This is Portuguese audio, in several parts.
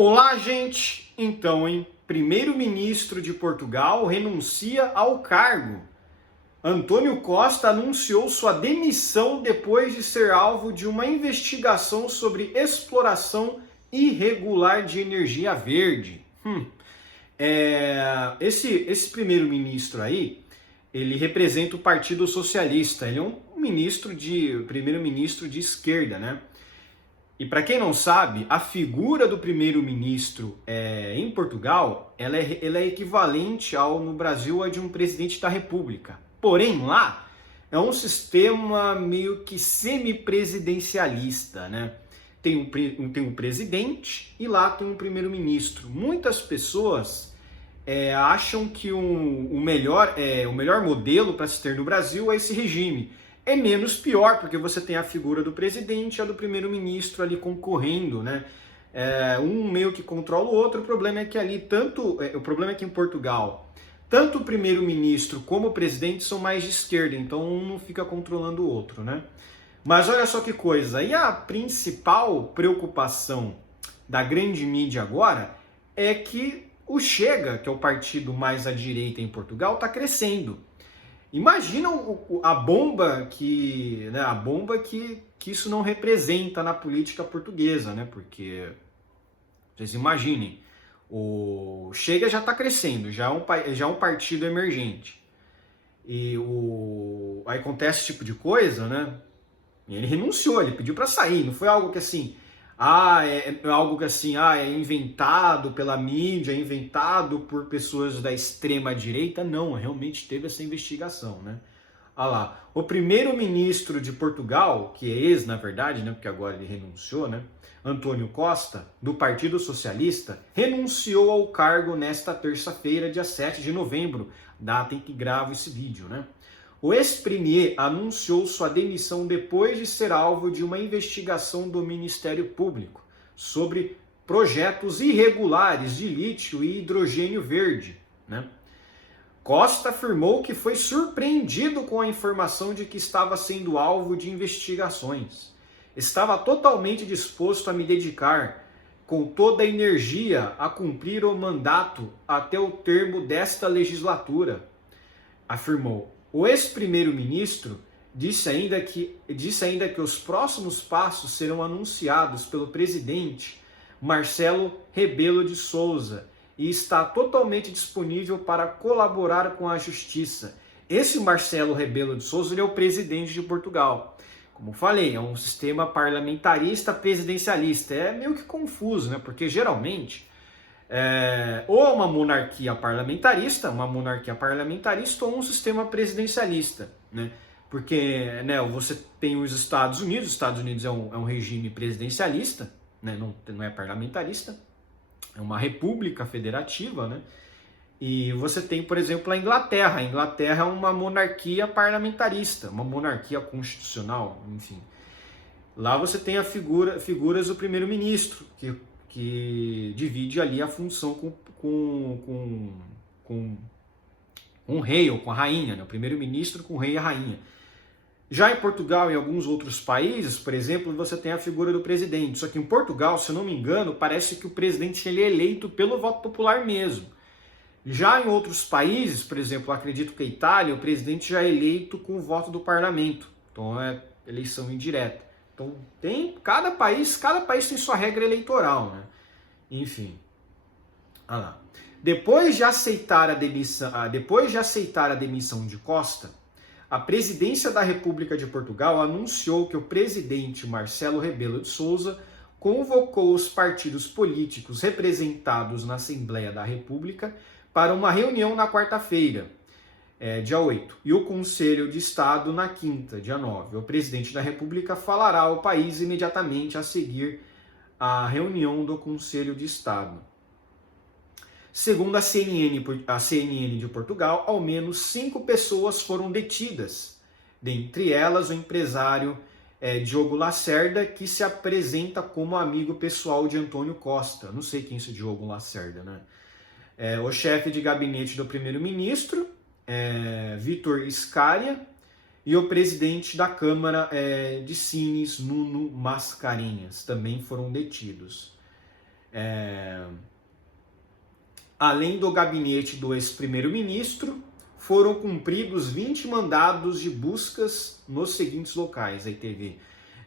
Olá, gente! Então, hein? Primeiro-ministro de Portugal renuncia ao cargo. Antônio Costa anunciou sua demissão depois de ser alvo de uma investigação sobre exploração irregular de energia verde. Esse primeiro-ministro aí, ele representa o Partido Socialista. Ele é um primeiro-ministro de esquerda, né? E para quem não sabe, a figura do primeiro-ministro em Portugal, ela é equivalente no Brasil a de um presidente da República. Porém, lá é um sistema meio que semipresidencialista, né? Tem um presidente e lá tem um primeiro-ministro. Muitas pessoas acham que o melhor modelo para se ter no Brasil é esse regime. É menos pior, porque você tem a figura do presidente e a do primeiro-ministro ali concorrendo, né? Um meio que controla o outro. O problema é que o problema é que em Portugal, tanto o primeiro-ministro como o presidente são mais de esquerda, então um não fica controlando o outro, né? Mas olha só que coisa, e a principal preocupação da grande mídia agora é que o Chega, que é o partido mais à direita em Portugal, está crescendo. Imagina a bomba que isso não representa na política portuguesa, né? Porque vocês imaginem, o Chega já está crescendo, já é um partido emergente. E aí acontece esse tipo de coisa, né? E ele renunciou, ele pediu para sair, não foi algo que assim, é inventado pela mídia, é inventado por pessoas da extrema direita. Não, realmente teve essa investigação, né? Olha lá, o primeiro-ministro de Portugal, que é ex, na verdade, né, porque agora ele renunciou, né? Antônio Costa, do Partido Socialista, renunciou ao cargo nesta terça-feira, dia 7 de novembro, data em que gravo esse vídeo, né? O ex-premier anunciou sua demissão depois de ser alvo de uma investigação do Ministério Público sobre projetos irregulares de lítio e hidrogênio verde, né? Costa afirmou que foi surpreendido com a informação de que estava sendo alvo de investigações. Estava totalmente disposto a me dedicar com toda a energia a cumprir o mandato até o termo desta legislatura, afirmou. O ex-primeiro-ministro disse ainda que os próximos passos serão anunciados pelo presidente Marcelo Rebelo de Sousa e está totalmente disponível para colaborar com a justiça. Esse Marcelo Rebelo de Sousa, ele é o presidente de Portugal. Como falei, é um sistema parlamentarista presidencialista. É meio que confuso, né? Porque geralmente ou uma monarquia parlamentarista ou um sistema presidencialista, né? Porque, né, você tem os Estados Unidos é um regime presidencialista, né? Não é parlamentarista, é uma república federativa, né? E você tem, por exemplo, a Inglaterra é uma monarquia parlamentarista, uma monarquia constitucional, enfim. Lá você tem figuras do primeiro-ministro, que divide ali a função com o rei ou com a rainha, né? O primeiro-ministro com o rei e a rainha. Já em Portugal e em alguns outros países, por exemplo, você tem a figura do presidente. Só que em Portugal, se eu não me engano, parece que o presidente ele é eleito pelo voto popular mesmo. Já em outros países, por exemplo, acredito que a Itália, o presidente já é eleito com o voto do parlamento. Então é eleição indireta. Então cada país tem sua regra eleitoral, né? Enfim. Olha lá. Depois de aceitar a demissão de Costa, a presidência da República de Portugal anunciou que o presidente Marcelo Rebelo de Sousa convocou os partidos políticos representados na Assembleia da República para uma reunião na quarta-feira, dia 8, e o Conselho de Estado na quinta, dia 9. O presidente da República falará ao país imediatamente a seguir a reunião do Conselho de Estado. Segundo a CNN de Portugal, ao menos 5 pessoas foram detidas, dentre elas o empresário Diogo Lacerda, que se apresenta como amigo pessoal de Antônio Costa. Não sei quem é esse Diogo Lacerda, né? O chefe de gabinete do primeiro-ministro, Vítor Scária, e o presidente da Câmara de Sines, Nuno Mascarenhas, também foram detidos. Além do gabinete do ex-primeiro-ministro, foram cumpridos 20 mandados de buscas nos seguintes locais. Aí teve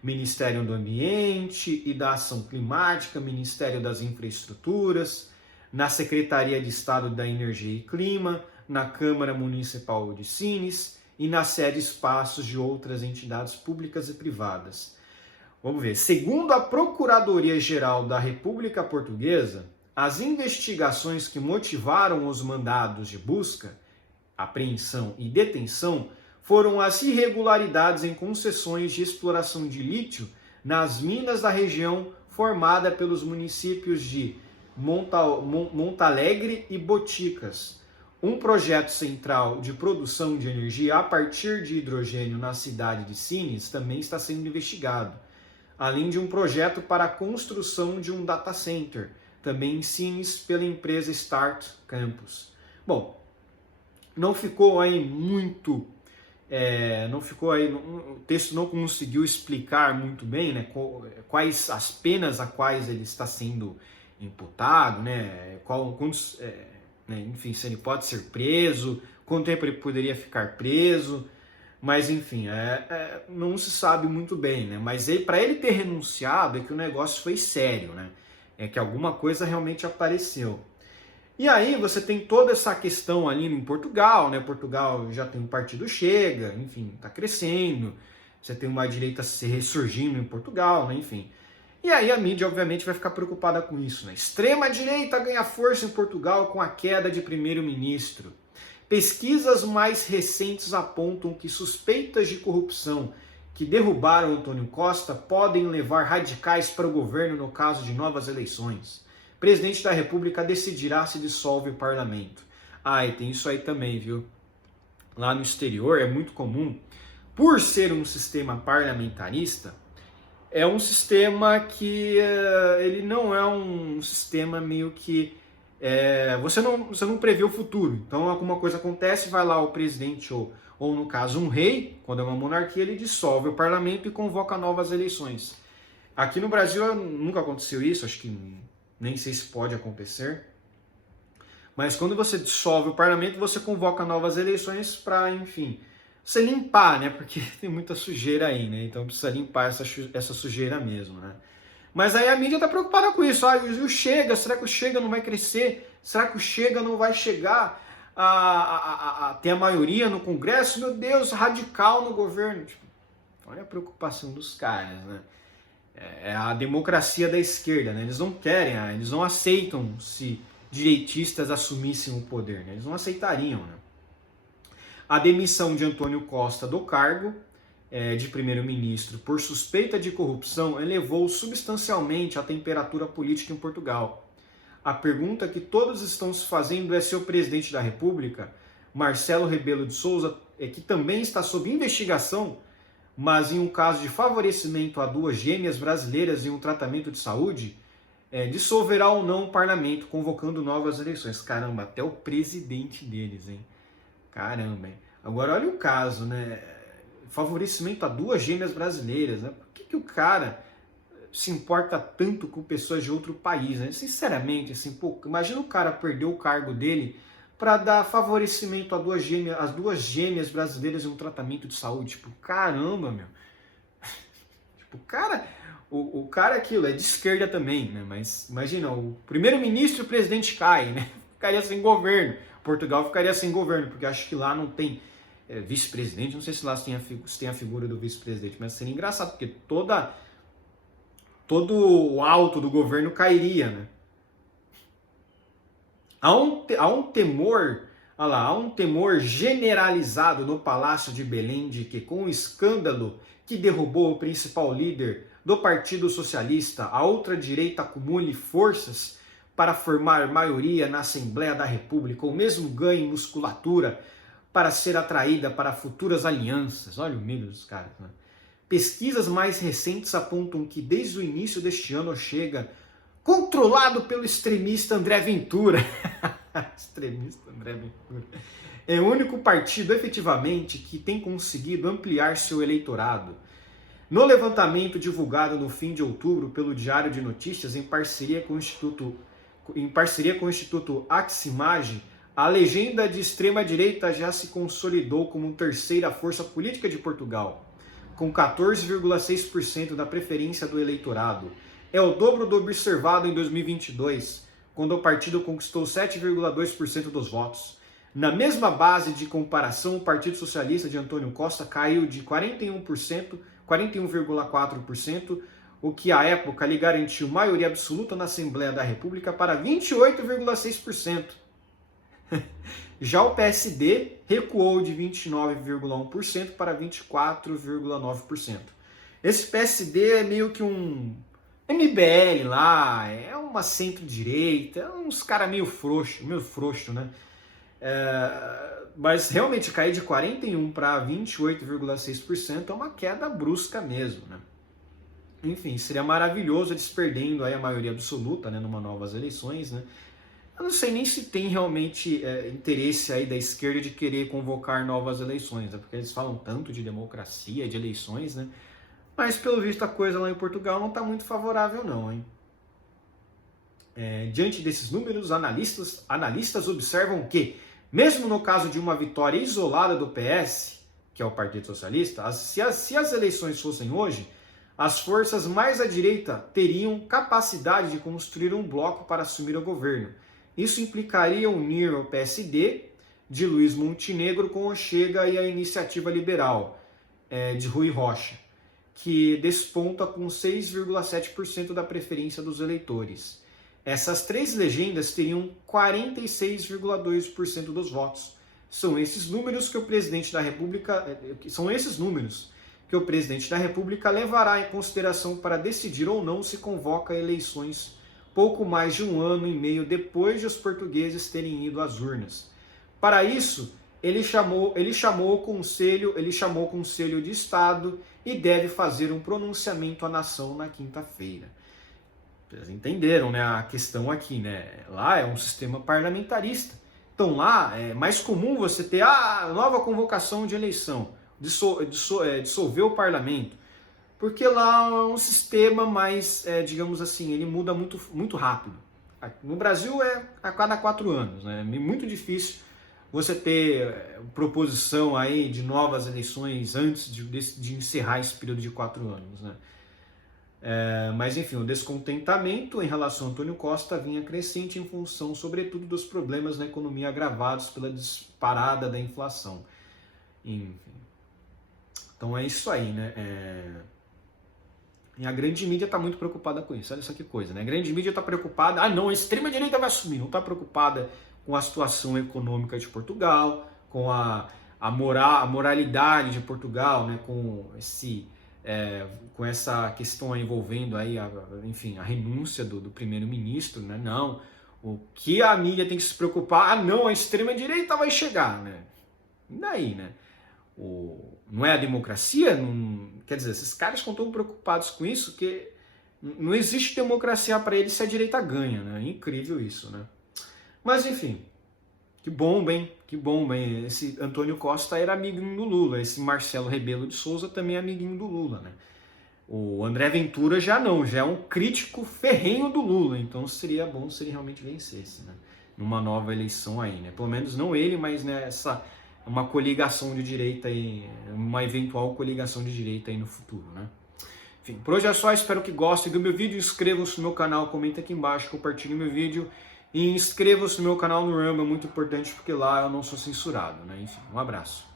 Ministério do Ambiente e da Ação Climática, Ministério das Infraestruturas, na Secretaria de Estado da Energia e Clima, na Câmara Municipal de Sines e na sede espaços de outras entidades públicas e privadas. Vamos ver. Segundo a Procuradoria-Geral da República Portuguesa, as investigações que motivaram os mandados de busca, apreensão e detenção foram as irregularidades em concessões de exploração de lítio nas minas da região formada pelos municípios de Montalegre e Boticas. Um projeto central de produção de energia a partir de hidrogênio na cidade de Sines também está sendo investigado, além de um projeto para a construção de um data center, também em Sines, pela empresa Start Campus. Bom, não ficou aí muito... o texto não conseguiu explicar muito bem, né, quais as penas a quais ele está sendo imputado, né, enfim, se ele pode ser preso, quanto tempo ele poderia ficar preso, mas enfim, não se sabe muito bem, né, mas para ele ter renunciado é que o negócio foi sério, né, é que alguma coisa realmente apareceu. E aí você tem toda essa questão ali em Portugal, né? Portugal já tem um partido Chega, enfim, está crescendo. Você tem uma direita se ressurgindo em Portugal, né? Enfim. E aí a mídia, obviamente, vai ficar preocupada com isso, né? Extrema-direita ganha força em Portugal com a queda de primeiro-ministro. Pesquisas mais recentes apontam que suspeitas de corrupção que derrubaram Antônio Costa podem levar radicais para o governo no caso de novas eleições. Presidente da República decidirá se dissolve o parlamento. E tem isso aí também, viu? Lá no exterior é muito comum, por ser um sistema parlamentarista, é um sistema que ele não é um sistema meio que... você não prevê o futuro. Então alguma coisa acontece, vai lá o presidente ou no caso um rei, quando é uma monarquia, ele dissolve o parlamento e convoca novas eleições. Aqui no Brasil nunca aconteceu isso, acho que nem sei se pode acontecer, mas quando você dissolve o parlamento, você convoca novas eleições para, enfim, você limpar, né? Porque tem muita sujeira aí, né? Então precisa limpar essa sujeira mesmo, né? Mas aí a mídia está preocupada com isso. E o Chega, será que o Chega não vai crescer? Será que o Chega não vai chegar a ter a maioria no Congresso? Meu Deus, radical no governo. Tipo, olha a preocupação dos caras, né? É a democracia da esquerda, né? Eles não querem, eles não aceitam se direitistas assumissem o poder, né? Eles não aceitariam, né? A demissão de Antônio Costa do cargo de primeiro-ministro por suspeita de corrupção elevou substancialmente a temperatura política em Portugal. A pergunta que todos estão se fazendo é se o presidente da República, Marcelo Rebelo de Sousa, que também está sob investigação, mas em um caso de favorecimento a duas gêmeas brasileiras em um tratamento de saúde, dissolverá ou não o parlamento, convocando novas eleições. Caramba, até o presidente deles, hein? Caramba, hein? Agora olha o caso, né? Favorecimento a duas gêmeas brasileiras, né? Por que o cara se importa tanto com pessoas de outro país, né? Sinceramente, assim, pô, imagina o cara perder o cargo dele para dar favorecimento a as duas gêmeas brasileiras em um tratamento de saúde. Tipo, caramba, meu. Tipo, o cara aquilo é de esquerda também, né? Mas imagina, o primeiro-ministro e o presidente caem, né? Ficaria sem governo. Portugal ficaria sem governo, porque acho que lá não tem vice-presidente. Não sei se lá tem a figura do vice-presidente, mas seria engraçado, porque todo o alto do governo cairia, né? Há um temor generalizado no Palácio de Belém de que, com o escândalo que derrubou o principal líder do Partido Socialista, a outra direita acumule forças para formar maioria na Assembleia da República, ou mesmo ganhe musculatura para ser atraída para futuras alianças. Olha o medo dos caras, né? Pesquisas mais recentes apontam que desde o início deste ano Chega, controlado pelo extremista André Ventura, extremista André Ventura, é o único partido efetivamente que tem conseguido ampliar seu eleitorado. No levantamento divulgado no fim de outubro pelo Diário de Notícias, em parceria com o Instituto Aximage, a legenda de extrema-direita já se consolidou como terceira força política de Portugal, com 14,6% da preferência do eleitorado. É o dobro do observado em 2022, quando o partido conquistou 7,2% dos votos. Na mesma base de comparação, o Partido Socialista de Antônio Costa caiu de 41,4%, o que à época lhe garantiu maioria absoluta na Assembleia da República, para 28,6%. Já o PSD recuou de 29,1% para 24,9%. Esse PSD é meio que um MBL lá, é uma centro-direita, é uns caras meio frouxo, né? Mas realmente cair de 41% para 28,6% é uma queda brusca mesmo, né? Enfim, seria maravilhoso eles perdendo aí a maioria absoluta, né, numa novas eleições, né? Eu não sei nem se tem realmente interesse aí da esquerda de querer convocar novas eleições, né? Porque eles falam tanto de democracia, de eleições, né? Mas pelo visto a coisa lá em Portugal não está muito favorável não, hein? Diante desses números, analistas observam que, mesmo no caso de uma vitória isolada do PS, que é o Partido Socialista, se as eleições fossem hoje, as forças mais à direita teriam capacidade de construir um bloco para assumir o governo. Isso implicaria unir o PSD de Luís Montenegro com o Chega e a Iniciativa Liberal de Rui Rocha, que desponta com 6,7% da preferência dos eleitores. Essas três legendas teriam 46,2% dos votos. São esses números que o presidente da República levará em consideração para decidir ou não se convoca eleições pouco mais de um ano e meio depois de os portugueses terem ido às urnas. Para isso, ele chamou o Conselho de Estado e deve fazer um pronunciamento à nação na quinta-feira. Vocês entenderam, né, a questão aqui, né? Lá é um sistema parlamentarista. Então lá é mais comum você ter a nova convocação de eleição, dissolver o parlamento, porque lá é um sistema mais, digamos assim, ele muda muito, muito rápido. No Brasil é a cada 4 anos, né? É muito difícil você ter proposição aí de novas eleições antes de encerrar esse período de 4 anos, né? Mas enfim, o descontentamento em relação a Antônio Costa vinha crescente em função, sobretudo, dos problemas na economia agravados pela disparada da inflação. Enfim. Então é isso aí, né? E a grande mídia está muito preocupada com isso. Olha só que coisa, né? A grande mídia está preocupada, não, a extrema-direita vai assumir, não está preocupada com a situação econômica de Portugal, com a moralidade de Portugal, né? Com essa questão envolvendo aí a renúncia do primeiro-ministro, né? Não, o que a mídia tem que se preocupar, não, a extrema-direita vai chegar, né? E daí, né? Não é a democracia? Quer dizer, esses caras estão tão preocupados com isso que não existe democracia para eles se a direita ganha, né? É incrível isso, né? Mas enfim, que bom, bem. Esse Antônio Costa era amiguinho do Lula, esse Marcelo Rebelo de Souza também é amiguinho do Lula, né? O André Ventura já não, já é um crítico ferrenho do Lula, então seria bom se ele realmente vencesse, né? Numa nova eleição aí, né? Pelo menos não ele, mas né, uma coligação de direita aí, uma eventual coligação de direita aí no futuro, né? Enfim, por hoje é só, espero que gostem do meu vídeo, inscrevam-se no meu canal, comenta aqui embaixo, compartilhem meu vídeo e inscrevam-se no meu canal no Rumble, é muito importante porque lá eu não sou censurado, né? Enfim, um abraço.